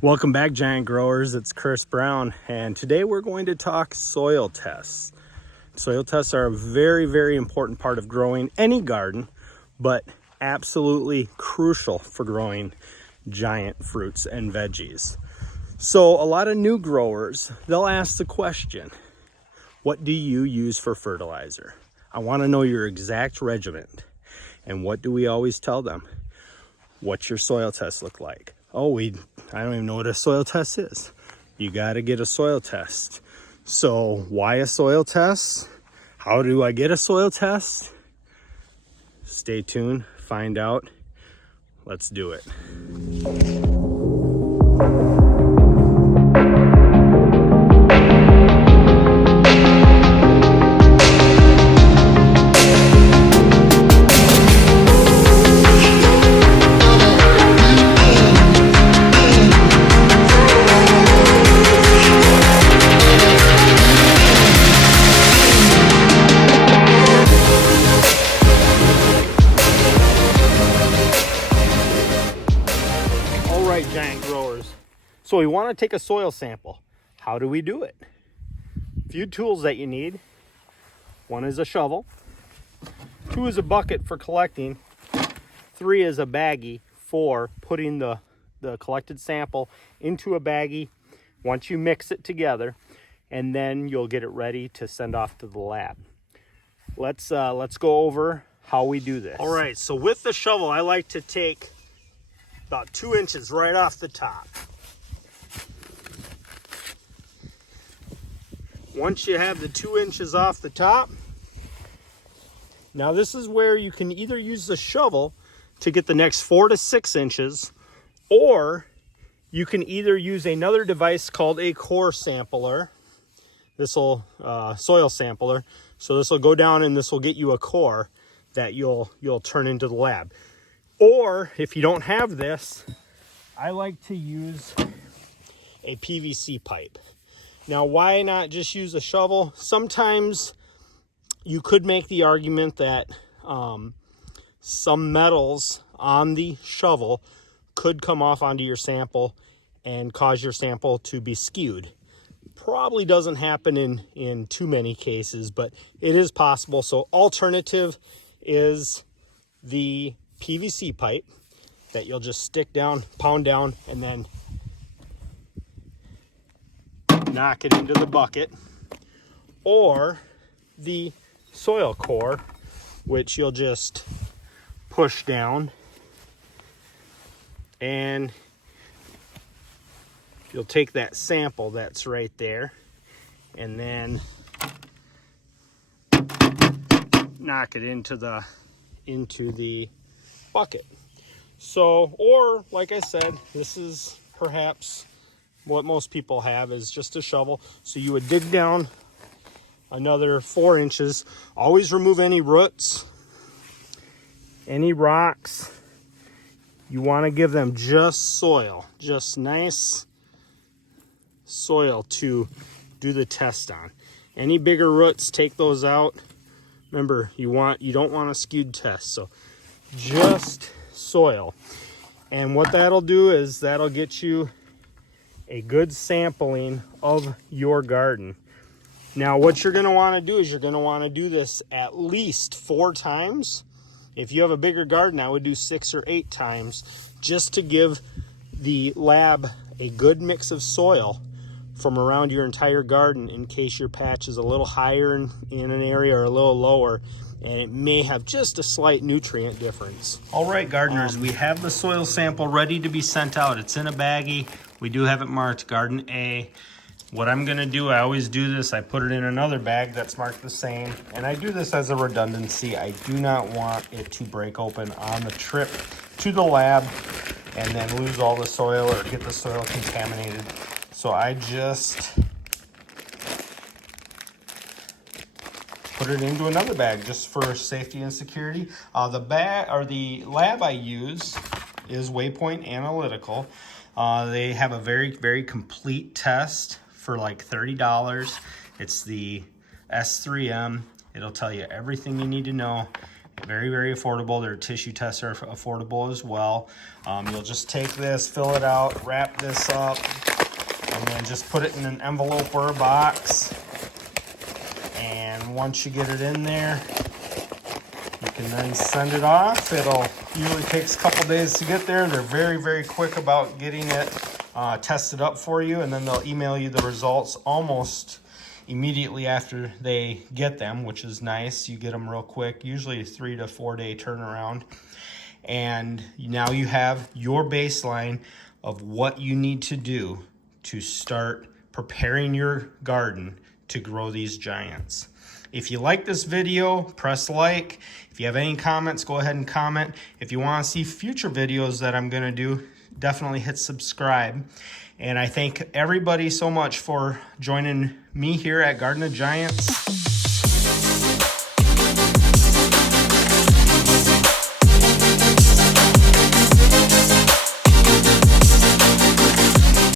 Welcome back, Giant Growers. It's Chris Brown, and today we're going to talk soil tests. Soil tests are a very, very important part of growing any garden, but absolutely crucial for growing giant fruits and veggies. So a lot of new growers, they'll ask the question, what do you use for fertilizer? I want to know your exact regimen. And what do we always tell them? What's your soil test look like? I don't even know what a soil test is. You got to get a soil test. So why a soil test? How do I get a soil test? Stay tuned, find out. Let's do it. Giant growers. So we want to take a soil sample. How do we do it? A few tools that you need. One is a shovel. 2 is a bucket for collecting. 3 is a baggie for putting the collected sample into a baggie once you mix it together, and then you'll get it ready to send off to the lab. Let's go over how we do this. All right, so with the shovel, I like to take about 2 inches right off the top. Once you have the 2 inches off the top, now this is where you can either use the shovel to get the next 4 to 6 inches, or you can either use another device called a core sampler. This will soil sampler. So this will go down and this will get you a core that you'll turn into the lab. Or if you don't have this, I like to use a PVC pipe. Now, why not just use a shovel? Sometimes you could make the argument that some metals on the shovel could come off onto your sample and cause your sample to be skewed. Probably doesn't happen in too many cases, but it is possible. So alternative is the PVC pipe that you'll just stick down, pound down, and then knock it into the bucket, or the soil core, which you'll just push down and you'll take that sample that's right there and then knock it into the bucket. So, or like I said, this is perhaps what most people have is just a shovel. So you would dig down another 4 inches. Always remove any roots, any rocks. You want to give them just soil, just nice soil to do the test on. Any bigger roots, take those out. Remember, you don't want a skewed test. So just soil. And what that'll do is that'll get you a good sampling of your garden. Now, what you're going to want to do is you're going to want to do this at least 4 times. If you have a bigger garden, I would do 6 or 8 times just to give the lab a good mix of soil from around your entire garden in case your patch is a little higher in an area or a little lower, and it may have just a slight nutrient difference. All right, gardeners, we have the soil sample ready to be sent out. It's in a baggie. We do have it marked Garden A. What I'm gonna do, I always do this, I put it in another bag that's marked the same, and I do this as a redundancy. I do not want it to break open on the trip to the lab and then lose all the soil or get the soil contaminated. So I just put it into another bag just for safety and security. The lab I use is Waypoint Analytical. They have a very, very complete test for like $30. It's the S3M. It'll tell you everything you need to know. Very, very affordable. Their tissue tests are affordable as well. You'll just take this, fill it out, wrap this up, and then just put it in an envelope or a box. And once you get it in there, you can then send it off. It'll usually takes a couple days to get there. They're very, very quick about getting it tested up for you, and then they'll email you the results almost immediately after they get them, which is nice. You get them real quick, usually a 3 to 4 day turnaround. And now you have your baseline of what you need to do to start preparing your garden to grow these giants. If you like this video, press like. If you have any comments, go ahead and comment. If you want to see future videos that I'm going to do, definitely hit subscribe. And I thank everybody so much for joining me here at Garden of Giants.